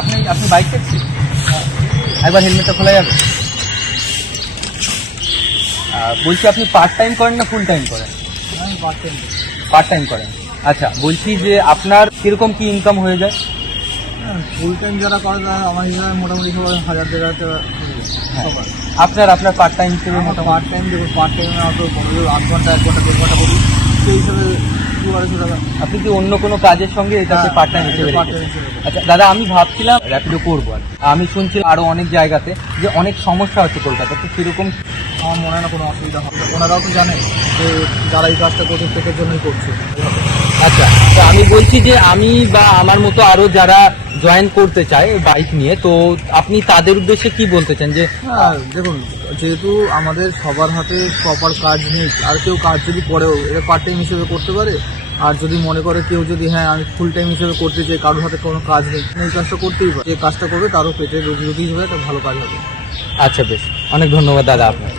আপনি আপনি bike taxi? একবার হেলমেটটা খোলা যাবে? বলছি আপনি পার্ট টাইম করেন না ফুল টাইম করেন? আমি পারতেন পার্ট টাইম করেন। আচ্ছা, বলছি যে আপনার কিরকম কি ইনকাম হয়ে যায়? ফুল টাইম যারা করে তারা আমার হিসাবে মোটামুটি সবাই 1000 টাকা সবার। আপনার পার্ট টাইম হিসেবে মোটামুটি পার্ট টাইম দেখুন, পার্ট টাইমে অত 8 ঘন্টা 1 ঘন্টা 1.5 ঘন্টা করি, সেই হিসাবে 200 টাকা। আপনি কি অন্য কোনো কাজের সঙ্গে এটাকে হ্যাঁ, পার্ট টাইম হিসেবে part রেখেছেন? time হিসেবে। আচ্ছা দাদা, আমি ভাবছিলাম র্যাপিডো করবো আর কি। আমি শুনছি আরো অনেক জায়গাতে যে অনেক সমস্যা হচ্ছে কলকাতাতে, সেরকম আমার মনে হয় না কোনো অসুবিধা হবে। ওনারাও তো জানে যে যারা এই কাজটা করছে চোখের জন্যই করছে। আচ্ছা, তো আমি বলছি যে আমি বা আমার মতো আরো যারা জয়েন করতে চায় বাইক নিয়ে, তো আপনি তাদের উদ্দেশ্যে কি বলতে চান? যে হ্যাঁ দেখুন, যেহেতু আমাদের সবার হাতে প্রপার কাজ নেই, আর কেউ কাজ যদি করেও এটা পার্ট টাইম হিসেবে করতে পারে। আর যদি মনে করে কেউ যদি হ্যাঁ আমি ফুল টাইম হিসেবে করতে চাই, কারোর হাতে কোনো কাজ নেই, এই কাজটা করতেই পারে। যে কাজটা করবে তারও পেটে রুজি রুটি হিসেবে একটা ভালো কাজ হবে। আচ্ছা বেশ, অনেক ধন্যবাদ দাদা আপনার।